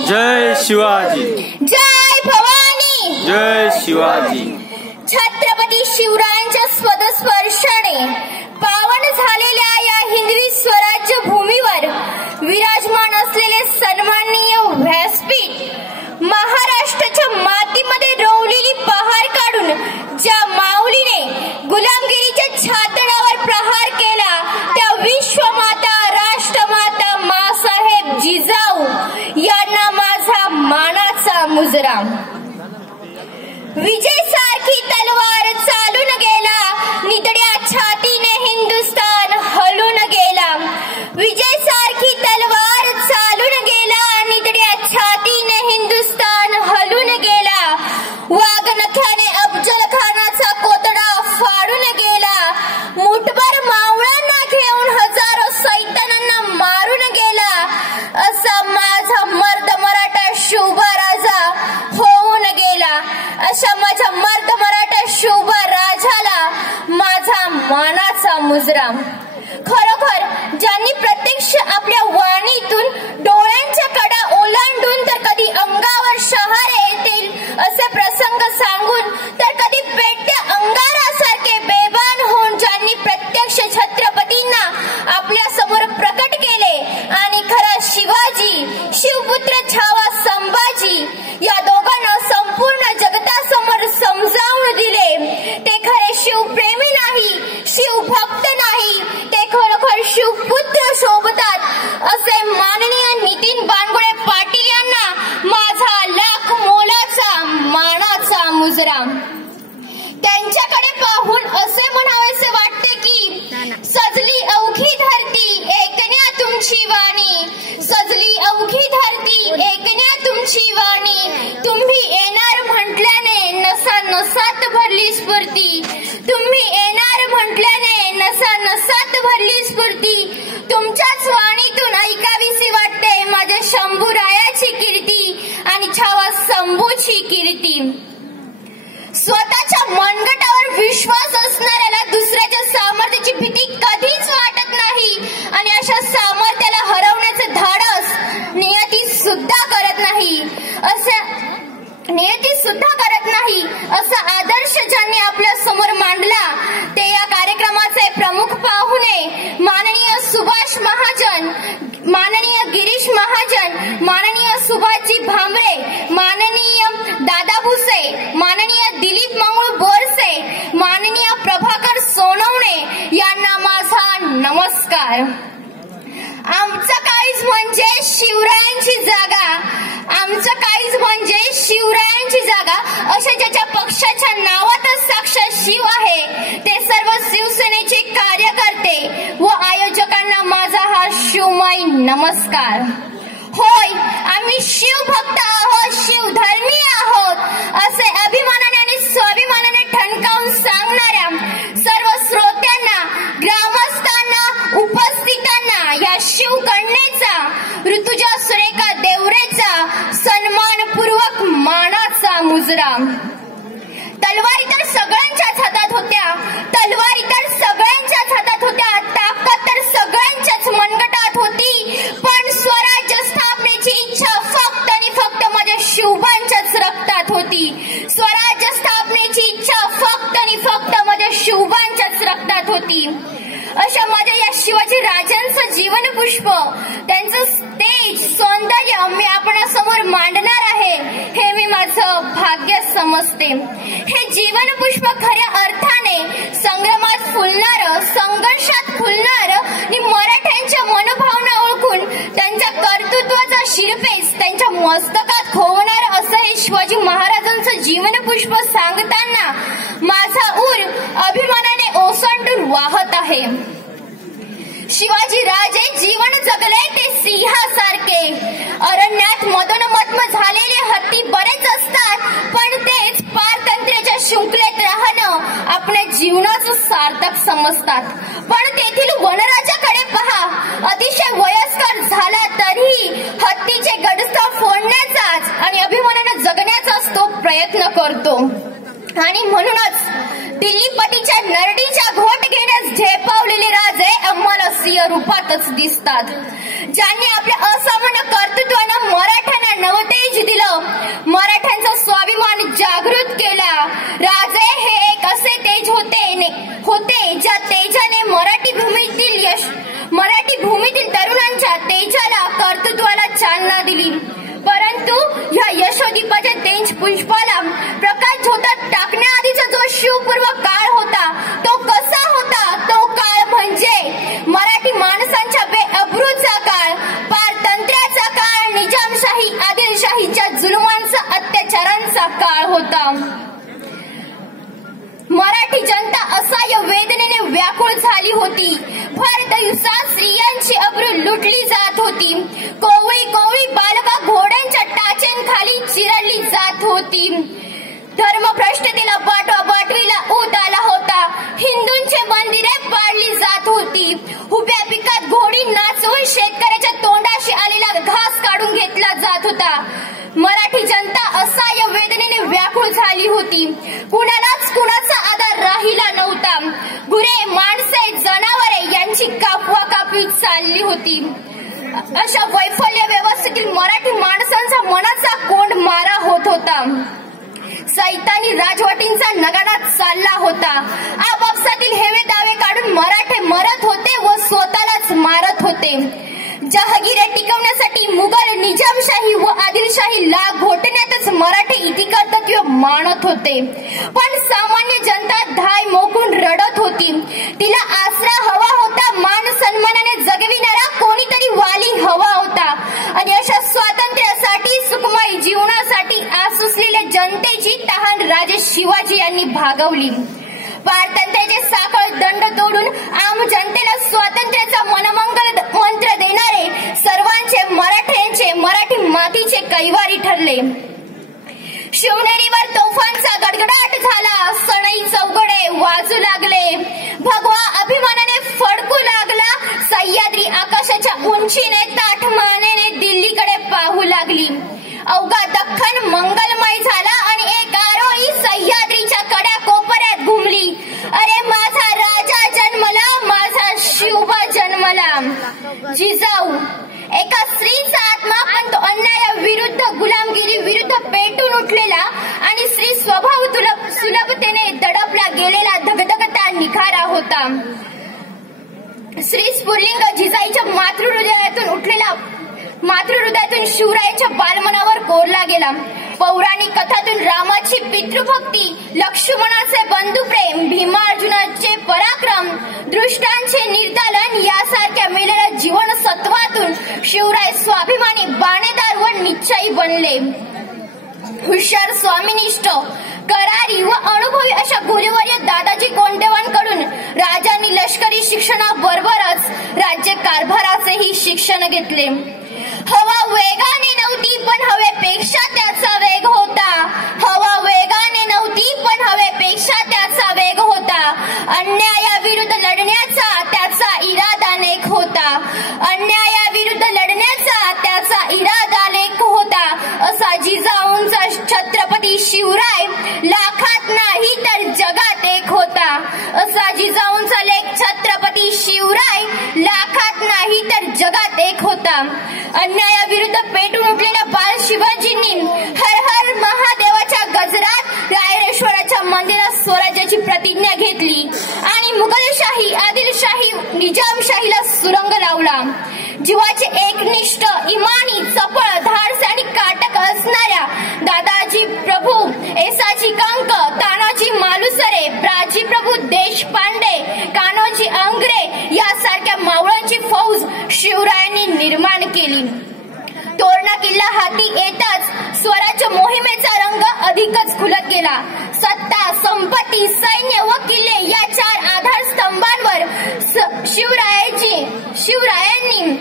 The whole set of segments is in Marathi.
जय शिवाजी. जय भवानी. जय शिवाजी. छत्रपती शिवरायांच्या स्वदस्पर्शाने पावन झालेल्या या हिंदवी स्वराज्य भूमीवर विराजमान असलेले सन्माननीय व्यासपीठ महाराष्ट्राच्या मातीमध्ये रोवलेली पहार काढून ज्या माऊलीने मानाचा मुजरा विजय सारखी माननीय सुभाषजी भांबळे माननीय दादा भुसे माननीय दिलीप मंगळू बोरसे माननीय प्रभाकर सोनवणे यांना माझा नमस्कार. आमचं काळीज म्हणजे शिवरायांची जागा आमचं काळीज म्हणजे शिवरायांची जागा अशा ज्याच्या पक्षाच्या नावातच साक्षात शिव आहे ते सर्व शिवसेनेचे कार्यकर्ते व आयोजकांना माझा हा शिवमय नमस्कार. होय आम्ही शिवभक्त आहोत शिवधर्मी आहोत असे अभिमानाने आणि स्वाभिमानाने समजते. हे जीवन पुष्प खऱ्या अर्थाने संग्रामात फुलणार संघर्षात फुलणार आणि मराठ्यांच्या मनोभावना ओळखून त्यांच्या कर्तृत्वाचा शिरपेस त्यांच्या मस्तकात खोवणार असं हे शिवाजी महाराजांचं जीवन पुष्प सांगताना माझा ऊर अभिमानाने ओसंडून वाहत आहे. शिवाजी राजे जीवन जगले ते सिंहासारखे. अरण्यात मदोन्मत्म झालेले हत्ती बरेच पारतंत्र्याच्या राहणं आपल्या जीवनाचं सार्थक समजतात. पण तेथील वनराजाकडे पहा. अतिशय वयस्कर झाला तरीही हत्तीचे गडस्थ फोडण्याचाच आणि अभिमानानं जगण्याचाच तो प्रयत्न करतो. आणि म्हणूनच दिल्लीपटीच्या नरडीच्या घोट घेण्यास झेपावलेले राजे आम्हाला सिंह रूपातच दिसतात. ज्यांनी आपल्या असामान्य कर्तृत्वानं दिलं. मराठ्यांचा स्वाभिमान जागृत केला. राजे हे एक असे तेज होते होते ज्या तेजाने मराठी भूमीतील यश मराठी भूमीतील तरुणांच्या तेजाला कर्तृत्वाला चालना दिली. परंतु ह्या यशोदीपाच्या तेज पुष्पाला प्रकाश झोतात टाकण्याआधीचा जो शिवपूर्व काळ होता मराठी जनता असह्य वेदनेने व्याकुळ झाली होती. अशा वैफल्य व्यवस्थेतील मराठी माणसांचा मनाचा कोंड मारा होत होता. सैतानी राजवटींचा नगाडा चालला होता. आपापसातील हेवे दावे काढून मराठे मरत होते व स्वतःलाच मारत होते. जहागिरे टिकवण्यासाठी मुघल निजामशाही व आदिलशाही लाभ घोटण्यातच मराठे इतिकर्तव्य मानत होते. पण सामान्य जनता धाय मोकून रडत होती. तिला आसरा हवा होता मान सन्मानाने जगवे त्यांनी भागवली. पारतंत्र्याचे साखळ दंड तोडून आम जनतेला स्वातंत्र्याचा मनमंगल मंत्र देणारे सर्वांचे मराठ्यांचे मराठी मातीचे कैवारी ठरले. शिवनेरीवर तोफांचा गडगडाट झाला. सणई चौघडे वाजू लागले. भगवा श्री स्फुल्लिंग जिजाईच्या मातृहृदयातून उठलेला मातृहृदयातून शिवरायाच्या बालमनावर कोरला गेला. पौराणिक कथातून रामाची पितृभक्ती लक्ष्मणाचे बंधुप्रेम भीमार्जुनाचे पराक्रम दृष्टांचे निर्दालन यासारख्या मेलेल्या जीवन सत्वातून शिवराय स्वाभिमानी बाणेदार व निश्चयी बनले. हुशार स्वामिनिष्ठ करारी व अनुभवी अशा गुरुवर्य दादाजी कोंडेवांकडून शिक्षण घेतले. हवा वेगाने नव्हती पण हवेपेक्षा त्याचा वेग होता. हवा वेगाने नव्हती पण हवेपेक्षा त्याचा वेग होता. अन्य एक हाती येतच स्वराज्य मोहिमेचा रंग अधिकच खुलत गेला. सत्ता संपत्ती सैन्य व किल्ले या चार आधारस्तंभांवर शिवरायाची शिवरायांनी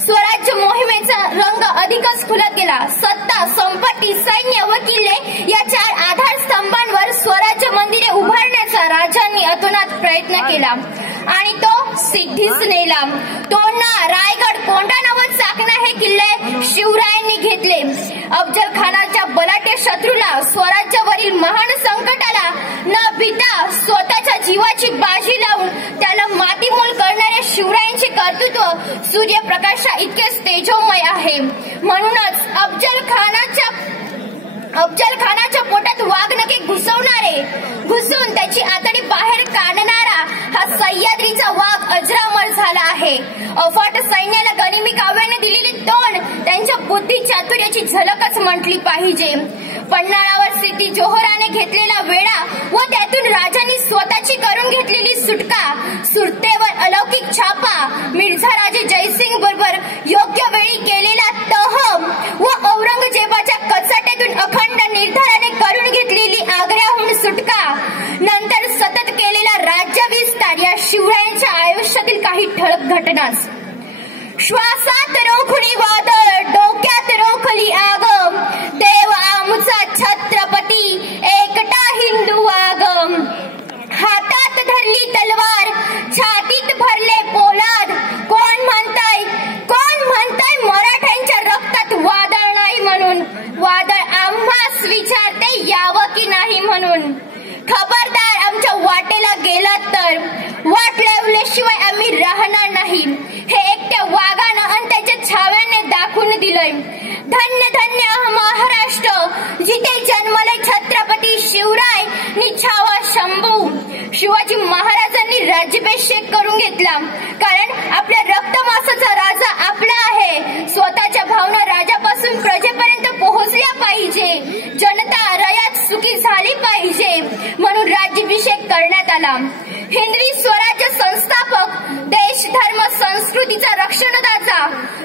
स्वराज्य मोहिमेचा रंग अधिकच खुलत गेला. सत्ता संपत्ती सैन्य व किल्ले या चार आधारस्तंभांवर स्वराज्य मंदिरे उभारण्याचा राजांनी अतोनात प्रयत्न केला. आणि तो सिद्धीच नेला. तोरणा रायगड कोंढाणा अफजल खानाच्या बलाटे शत्रूला स्वराज्यावरील महान संकटाला न भीता स्वतःच्या जीवाची बाजी लावून त्याला मातीमोल करणाऱ्या शिवरायांचे कर्तृत्व सूर्यप्रकाशा इतकेच तेजोमय आहे. म्हणूनच अफजल खानाच्या अफजल खानाच्या पोटात वाघनखे घुसवणारे घुसून त्याची आतडी बाहेर काढणार सह्याद्रीचा वाघ अजरामर झाला आहे. अफाट सैन्याला गनिमी काव्याने दिलेली तोंड त्यांच्या बुद्धी चातुर्याची झलकच म्हटली पाहिजे. पन्हाळावर सिद्धी जोहराने घेतलेला वेळा व त्यातून राजांनी स्वतःची करून घेतलेली सुटका सुरतेवर अलौकिक छापा मिर्झा राजे जयसिंग बरोबर योग्य वेळी केलेला तह व औरंगजेबा म्हणून खबरदार आमच्या वाटेला गेलात तर वाट लावल्याशिवाय आम्ही राहणार नाही. हे एकट्या वाघानं आणि त्याच्या छाव्याने दाखवून दिलंय. धन्य धन्य हा महाराष्ट्र जिथे जन्मले छत्रपती शिवराय निछावा शंभू. शिवाजी महाराजांनी राज्याभिषेक करून घेतला. कारण आपल्या रक्तमासाचा मासाचा म्हणून राज्याभिषेक करण्यात आला. हिंदवी स्वराज्य संस्थापक देश धर्म संस्कृतीचा रक्षणदाचा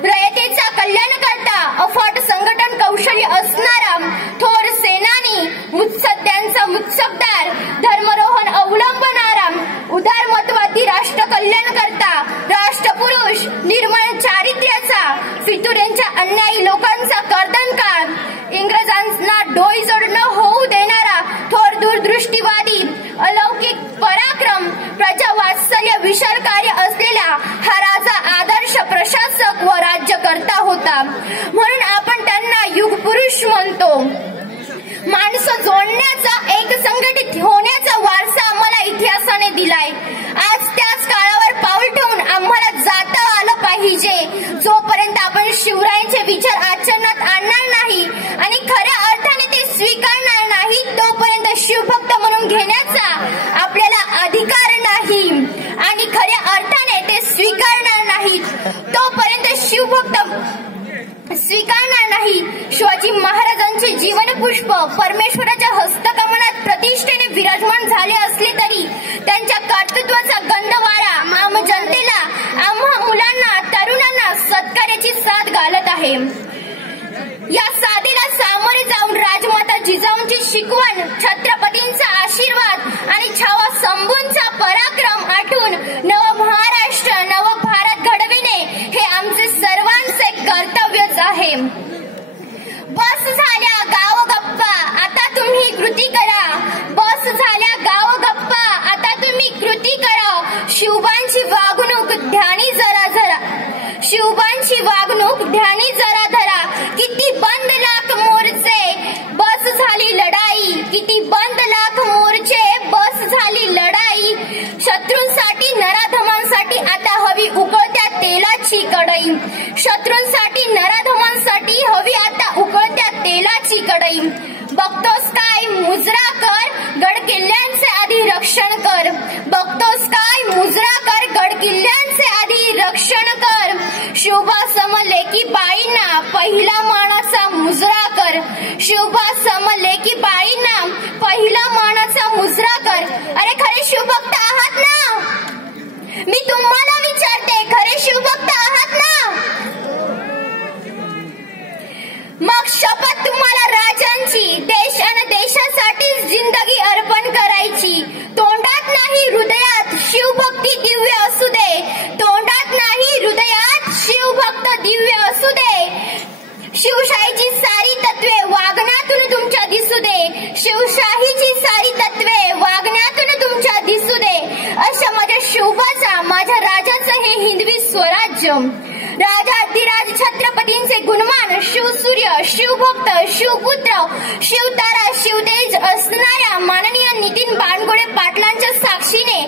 रयतेचा कल्याणकर्ता अफाट संघटन कौशल्य असणारा थोर सेनानी मुत्सद्यांचा मुत्सबदार धर्मरोहन अवलंबणारा उदारमतवादी राष्ट्र कल्याणकर्ता राष्ट्रपुरुष निर्मळ चारित्र्याचा फितुऱ्यांच्या अन्यायी लोकांचा कर्दनकार इंग्रजांना डोई जोडणं थोर अलौकिक पराक्रम प्रजावात्सल्य विशाल कार्य असलेला हा राजा आदर्श प्रशासक व राज्यकर्ता होता. म्हणून आपण त्यांना युगपुरुष म्हणतो. माणसं जोडण्याचा एक संघटित होण्याचा वारसा आम्हाला इतिहासाने दिलाय. आज पुष्प परमेश्वराच्या हस्तकमनात प्रतिष्ठेने विराजमान झाले असले तरी त्यांच्या कर्तृत्वाचा गंधवाळा आम जनतेला आम्हा मुलांना तरुणांना सत्कार्याची साथ घालत आहे. या साधीला सामोरे जाऊन राजमाता जिजाऊंची शिकवण छत्रपतींचा आशीर्वाद आणि छावा संभूंचा पराक्रम शिवबांची वागणूक ध्यानी जरा जरा. शिवबांची वागणूक ध्यानी जरा धरा. किती बंद लाख मोर्चे बस झाली लढाई. किती बंद लाख मोर्चे बस झाली लढाई. शत्रूंसाठी नराधमांसाठी आता हवी उकळत्या तेलाची कढई. शत्रूंसाठी नराधमांसाठी हवी आता उकळत्या तेलाची कढई. बघतोस काय? मुजरा कर. गड किल्ल्यांचे आधी रक्षण कर. बघतोस मी तुम्हाला विचारते खरे शिवभक्त आहात ना? मग शपथ तुम्हाला राजांची देश आणि देशासाठी जिंदगी अर्पण करायची. शिवपुत्र शिवतारा शिवतेज असणाऱ्या माननीय नितीन बाणगोडे पाटलांच्या साक्षीने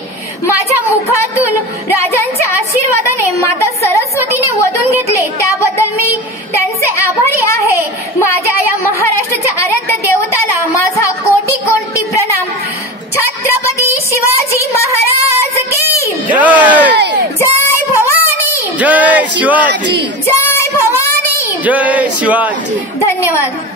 माझ्या मुखातून राजांच्या आशीर्वादाने माता सरस्वतीने वधून घेतले. त्याबद्दल मी त्यांचे आभारी आहे. माझ्या या महाराष्ट्राच्या आराध्य देवताला माझा कोटी कोटी प्रणाम. छत्रपती शिवाजी महाराज की जय! जय भवानी! जय शिवाजी! जय भवानी! जय शिवाजी! धन्यवाद.